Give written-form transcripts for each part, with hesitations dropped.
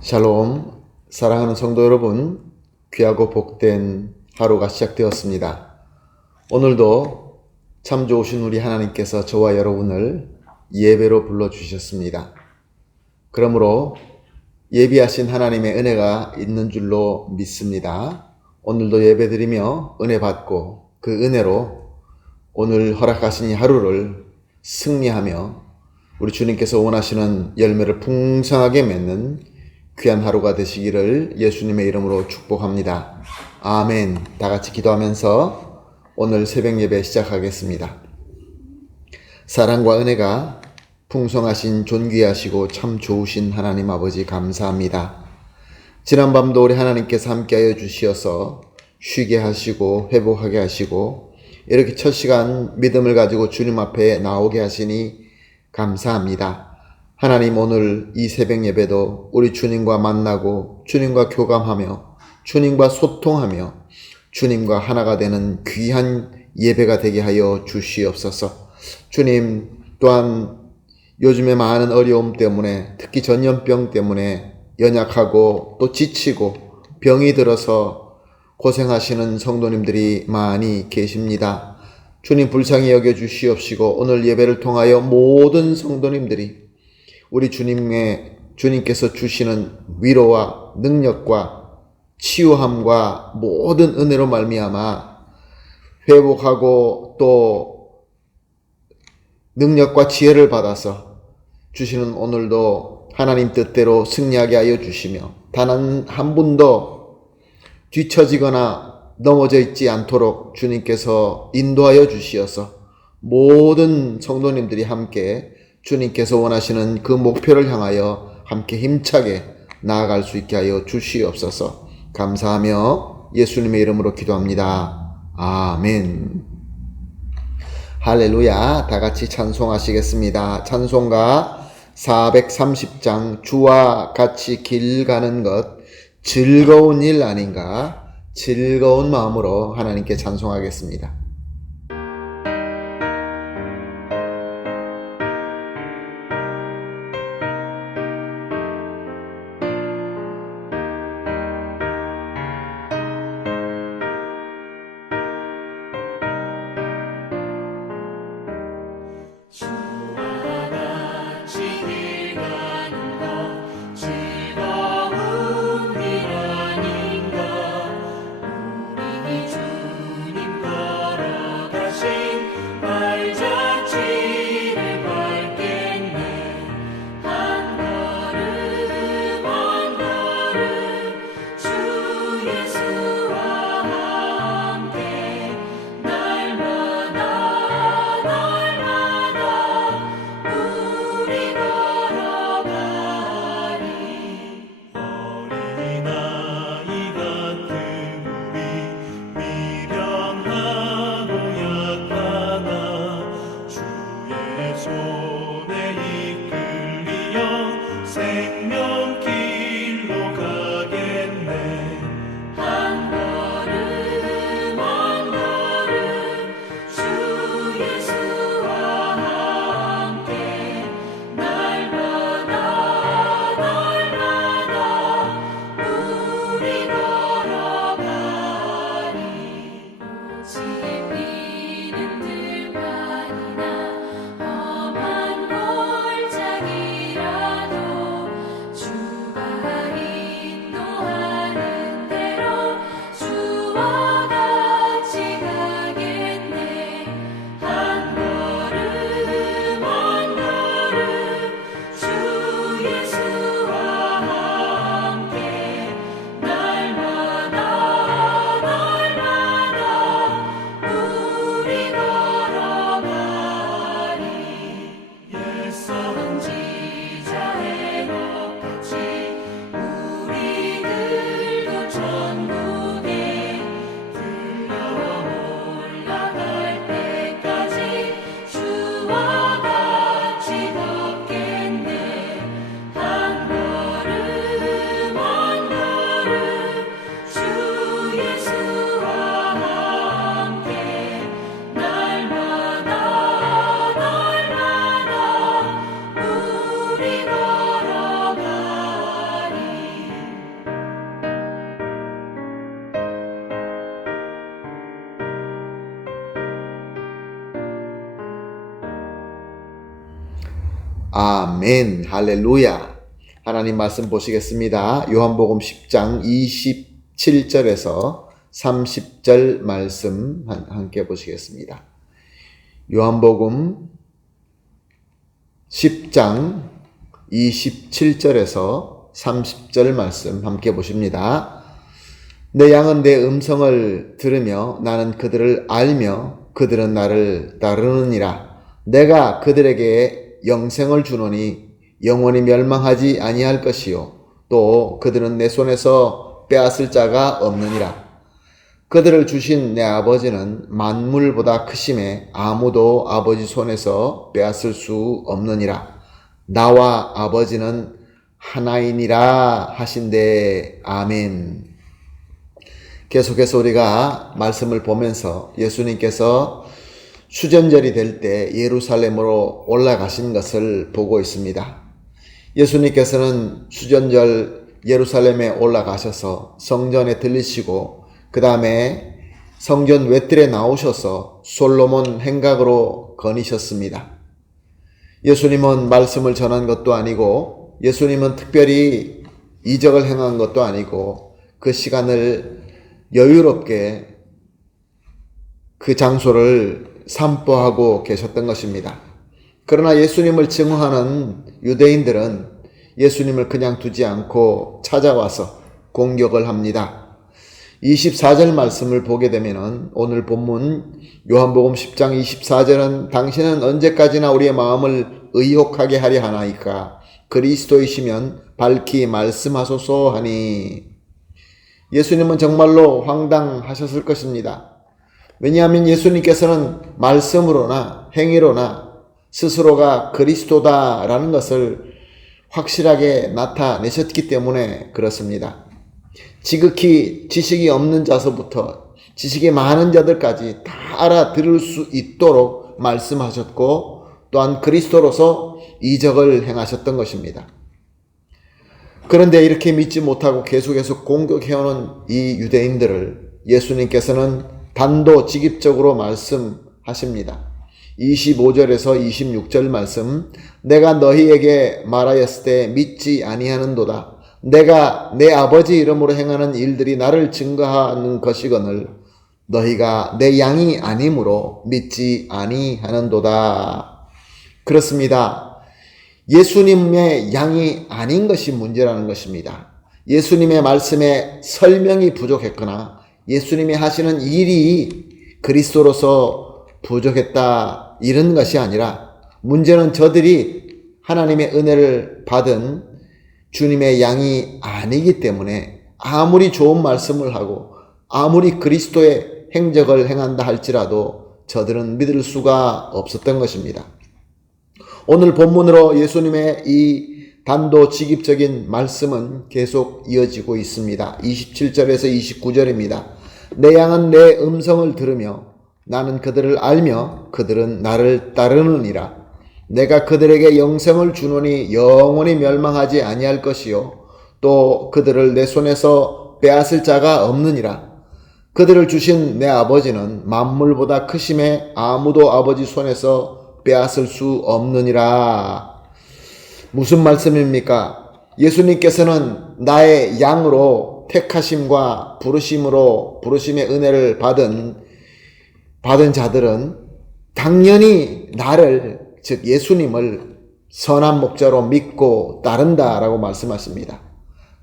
샬롬, 사랑하는 성도 여러분, 귀하고 복된 하루가 시작되었습니다. 오늘도 참 좋으신 우리 하나님께서 저와 여러분을 예배로 불러주셨습니다. 그러므로 예비하신 하나님의 은혜가 있는 줄로 믿습니다. 오늘도 예배드리며 은혜 받고 그 은혜로 오늘 허락하신 이 하루를 승리하며 우리 주님께서 원하시는 열매를 풍성하게 맺는 귀한 하루가 되시기를 예수님의 이름으로 축복합니다. 아멘. 다 같이 기도하면서 오늘 새벽 예배 시작하겠습니다. 사랑과 은혜가 풍성하신 존귀하시고 참 좋으신 하나님 아버지 감사합니다. 지난밤도 우리 하나님께서 함께하여 주시어서 쉬게 하시고 회복하게 하시고 이렇게 첫 시간 믿음을 가지고 주님 앞에 나오게 하시니 감사합니다. 하나님, 오늘 이 새벽 예배도 우리 주님과 만나고 주님과 교감하며 주님과 소통하며 주님과 하나가 되는 귀한 예배가 되게 하여 주시옵소서. 주님, 또한 요즘에 많은 어려움 때문에, 특히 전염병 때문에 연약하고 또 지치고 병이 들어서 고생하시는 성도님들이 많이 계십니다. 주님, 불쌍히 여겨 주시옵시고 오늘 예배를 통하여 모든 성도님들이 우리 주님께서 주시는 위로와 능력과 치유함과 모든 은혜로 말미암아 회복하고 또 능력과 지혜를 받아서 주시는 오늘도 하나님 뜻대로 승리하게 하여 주시며 단 한 분도 뒤처지거나 넘어져 있지 않도록 주님께서 인도하여 주시어서 모든 성도님들이 함께 주님께서 원하시는 그 목표를 향하여 함께 힘차게 나아갈 수 있게 하여 주시옵소서. 감사하며 예수님의 이름으로 기도합니다. 아멘. 할렐루야. 다 같이 찬송하시겠습니다. 찬송가 430장 주와 같이 길 가는 것 즐거운 일 아닌가? 즐거운 마음으로 하나님께 찬송하겠습니다. 주님 걸 아멘. 할렐루야. 하나님 말씀 보시겠습니다. 요한복음 10장 27절에서 30절 말씀 함께 보시겠습니다. 요한복음 10장 27절에서 30절 말씀 함께 보십니다. 내 양은 내 음성을 들으며 나는 그들을 알며 그들은 나를 따르느니라. 내가 그들에게 영생을 주노니 영원히 멸망하지 아니할 것이요 또 그들은 내 손에서 빼앗을 자가 없느니라. 그들을 주신 내 아버지는 만물보다 크심에 아무도 아버지 손에서 빼앗을 수 없느니라. 나와 아버지는 하나이니라 하신대. 아멘. 계속해서 우리가 말씀을 보면서 예수님께서 수전절이 될 때 예루살렘으로 올라가신 것을 보고 있습니다. 예수님께서는 수전절 예루살렘에 올라가셔서 성전에 들리시고 그 다음에 성전 외뜰에 나오셔서 솔로몬 행각으로 거니셨습니다. 예수님은 말씀을 전한 것도 아니고 예수님은 특별히 이적을 행한 것도 아니고 그 시간을 여유롭게 그 장소를 산보하고 계셨던 것입니다. 그러나 예수님을 증오하는 유대인들은 예수님을 그냥 두지 않고 찾아와서 공격을 합니다. 24절 말씀을 보게 되면 오늘 본문 요한복음 10장 24절은 당신은 언제까지나 우리의 마음을 의혹하게 하려 하나이까 그리스도이시면 밝히 말씀하소서 하니. 예수님은 정말로 황당하셨을 것입니다. 왜냐하면 예수님께서는 말씀으로나 행위로나 스스로가 그리스도다라는 것을 확실하게 나타내셨기 때문에 그렇습니다. 지극히 지식이 없는 자서부터 지식이 많은 자들까지 다 알아들을 수 있도록 말씀하셨고 또한 그리스도로서 이적을 행하셨던 것입니다. 그런데 이렇게 믿지 못하고 계속해서 공격해오는 이 유대인들을 예수님께서는 단도직입적으로 말씀하십니다. 25절에서 26절 말씀, 내가 너희에게 말하였을 때 믿지 아니하는도다. 내가 내 아버지 이름으로 행하는 일들이 나를 증거하는 것이거늘 너희가 내 양이 아니므로 믿지 아니하는도다. 그렇습니다. 예수님의 양이 아닌 것이 문제라는 것입니다. 예수님의 말씀에 설명이 부족했거나 예수님이 하시는 일이 그리스도로서 부족했다 이런 것이 아니라 문제는 저들이 하나님의 은혜를 받은 주님의 양이 아니기 때문에 아무리 좋은 말씀을 하고 아무리 그리스도의 행적을 행한다 할지라도 저들은 믿을 수가 없었던 것입니다. 오늘 본문으로 예수님의 이 단도직입적인 말씀은 계속 이어지고 있습니다. 27절에서 29절입니다. 내 양은 내 음성을 들으며 나는 그들을 알며 그들은 나를 따르느니라. 내가 그들에게 영생을 주노니 영원히 멸망하지 아니할 것이요 또 그들을 내 손에서 빼앗을 자가 없느니라. 그들을 주신 내 아버지는 만물보다 크심에 아무도 아버지 손에서 빼앗을 수 없느니라. 무슨 말씀입니까? 예수님께서는 나의 양으로 택하심과 부르심의 은혜를 받은 자들은 당연히 나를, 즉 예수님을 선한 목자로 믿고 따른다라고 말씀하십니다.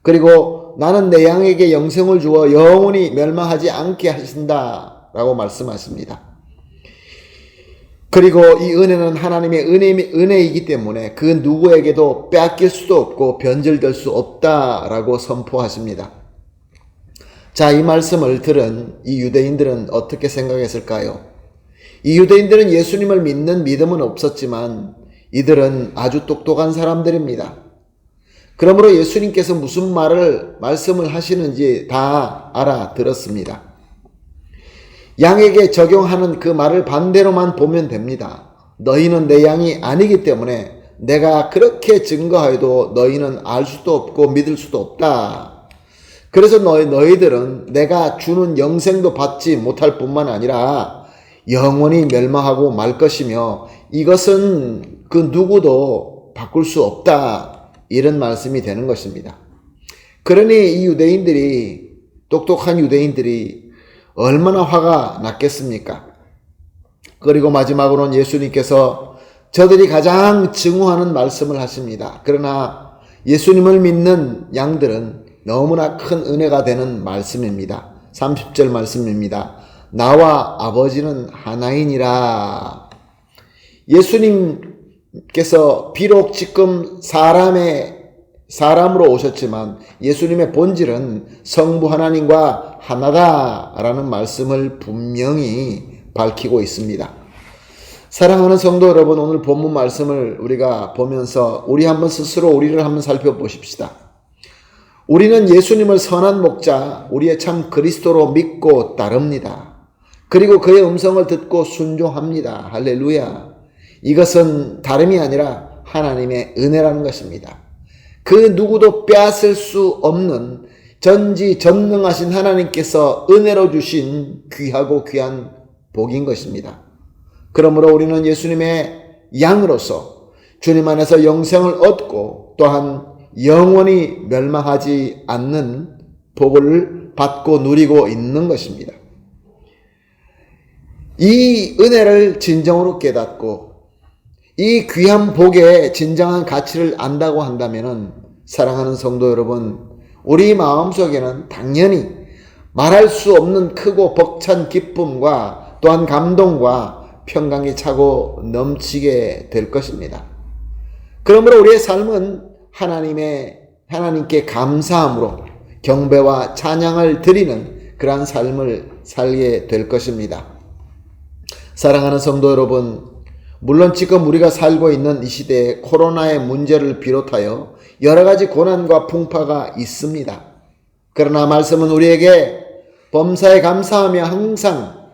그리고 나는 내 양에게 영생을 주어 영원히 멸망하지 않게 하신다라고 말씀하십니다. 그리고 이 은혜는 하나님의 은혜이기 때문에 그 누구에게도 빼앗길 수도 없고 변절될 수 없다라고 선포하십니다. 자, 이 말씀을 들은 이 유대인들은 어떻게 생각했을까요? 이 유대인들은 예수님을 믿는 믿음은 없었지만 이들은 아주 똑똑한 사람들입니다. 그러므로 예수님께서 무슨 말씀을 하시는지 다 알아들었습니다. 양에게 적용하는 그 말을 반대로만 보면 됩니다. 너희는 내 양이 아니기 때문에 내가 그렇게 증거하여도 너희는 알 수도 없고 믿을 수도 없다. 그래서 너희들은 내가 주는 영생도 받지 못할 뿐만 아니라 영원히 멸망하고 말 것이며 이것은 그 누구도 바꿀 수 없다. 이런 말씀이 되는 것입니다. 그러니 이 유대인들이, 똑똑한 유대인들이 얼마나 화가 났겠습니까? 그리고 마지막으로는 예수님께서 저들이 가장 증오하는 말씀을 하십니다. 그러나 예수님을 믿는 양들은 너무나 큰 은혜가 되는 말씀입니다. 30절 말씀입니다. 나와 아버지는 하나이니라. 예수님께서 비록 지금 사람으로 오셨지만 예수님의 본질은 성부 하나님과 하나다라는 말씀을 분명히 밝히고 있습니다. 사랑하는 성도 여러분, 오늘 본문 말씀을 우리가 보면서 우리 한번 스스로 우리를 한번 살펴보십시다. 우리는 예수님을 선한 목자, 우리의 참 그리스도로 믿고 따릅니다. 그리고 그의 음성을 듣고 순종합니다. 할렐루야. 이것은 다름이 아니라 하나님의 은혜라는 것입니다. 그 누구도 빼앗을 수 없는 전지전능하신 하나님께서 은혜로 주신 귀하고 귀한 복인 것입니다. 그러므로 우리는 예수님의 양으로서 주님 안에서 영생을 얻고 또한 영원히 멸망하지 않는 복을 받고 누리고 있는 것입니다. 이 은혜를 진정으로 깨닫고 이 귀한 복의 진정한 가치를 안다고 한다면 사랑하는 성도 여러분, 우리 마음속에는 당연히 말할 수 없는 크고 벅찬 기쁨과 또한 감동과 평강이 차고 넘치게 될 것입니다. 그러므로 우리의 삶은 하나님께 감사함으로 경배와 찬양을 드리는 그러한 삶을 살게 될 것입니다. 사랑하는 성도 여러분, 물론 지금 우리가 살고 있는 이 시대에 코로나의 문제를 비롯하여 여러 가지 고난과 풍파가 있습니다. 그러나 말씀은 우리에게 범사에 감사하며 항상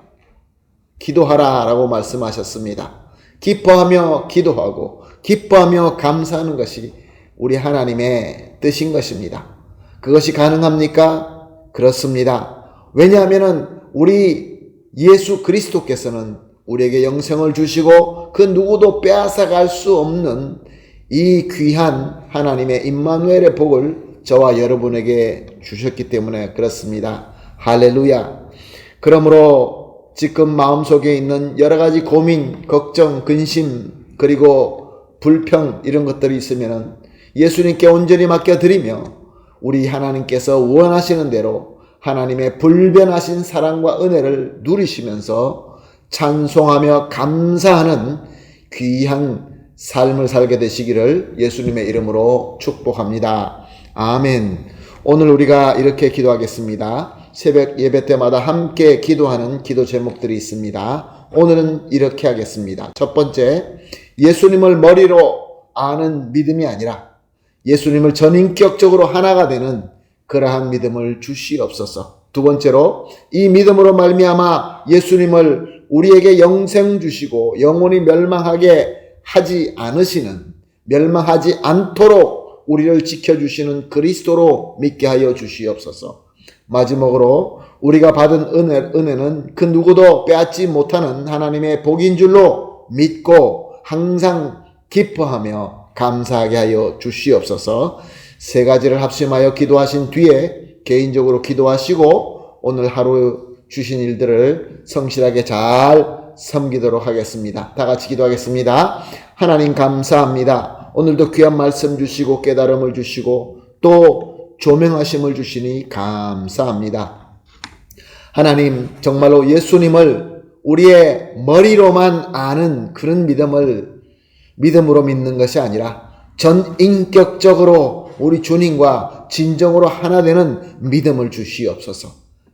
기도하라 라고 말씀하셨습니다. 기뻐하며 기도하고 기뻐하며 감사하는 것이 우리 하나님의 뜻인 것입니다. 그것이 가능합니까? 그렇습니다. 왜냐하면 우리 예수 그리스도께서는 우리에게 영생을 주시고 그 누구도 빼앗아갈 수 없는 이 귀한 하나님의 임마누엘의 복을 저와 여러분에게 주셨기 때문에 그렇습니다. 할렐루야. 그러므로 지금 마음속에 있는 여러 가지 고민, 걱정, 근심, 그리고 불평 이런 것들이 있으면 예수님께 온전히 맡겨드리며 우리 하나님께서 원하시는 대로 하나님의 불변하신 사랑과 은혜를 누리시면서 찬송하며 감사하는 귀한 삶을 살게 되시기를 예수님의 이름으로 축복합니다. 아멘. 오늘 우리가 이렇게 기도하겠습니다. 새벽 예배 때마다 함께 기도하는 기도 제목들이 있습니다. 오늘은 이렇게 하겠습니다. 첫 번째, 예수님을 머리로 아는 믿음이 아니라 예수님을 전인격적으로 하나가 되는 그러한 믿음을 주시옵소서. 두 번째로, 이 믿음으로 말미암아 예수님을 우리에게 영생 주시고 영원히 멸망하게 하지 않으시는, 멸망하지 않도록 우리를 지켜주시는 그리스도로 믿게 하여 주시옵소서. 마지막으로 우리가 받은 은혜는 그 누구도 빼앗지 못하는 하나님의 복인 줄로 믿고 항상 기뻐하며 감사하게 하여 주시옵소서. 세 가지를 합심하여 기도하신 뒤에 개인적으로 기도하시고 오늘 하루 주신 일들을 성실하게 잘 섬기도록 하겠습니다. 다 같이 기도하겠습니다. 하나님 감사합니다. 오늘도 귀한 말씀 주시고 깨달음을 주시고 또 조명하심을 주시니 감사합니다. 하나님, 정말로 예수님을 우리의 머리로만 아는 그런 믿음으로 믿는 것이 아니라 전인격적으로 우리 주님과 진정으로 하나 되는 믿음을 주시옵소서.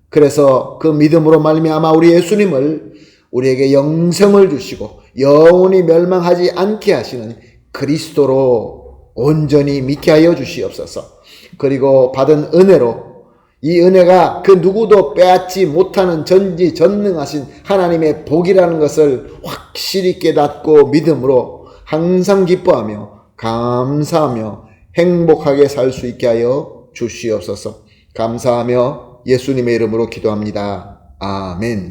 그래서 그 믿음으로 말미암아 우리 예수님을 우리에게 영생을 주시고 영원히 멸망하지 않게 하시는 그리스도로 온전히 믿게 하여 주시옵소서. 그리고 받은 은혜로 이 은혜가 그 누구도 빼앗지 못하는 전지전능하신 하나님의 복이라는 것을 확실히 깨닫고 믿음으로 항상 기뻐하며 감사하며 행복하게 살 수 있게 하여 주시옵소서. 감사하며 예수님의 이름으로 기도합니다. 아멘.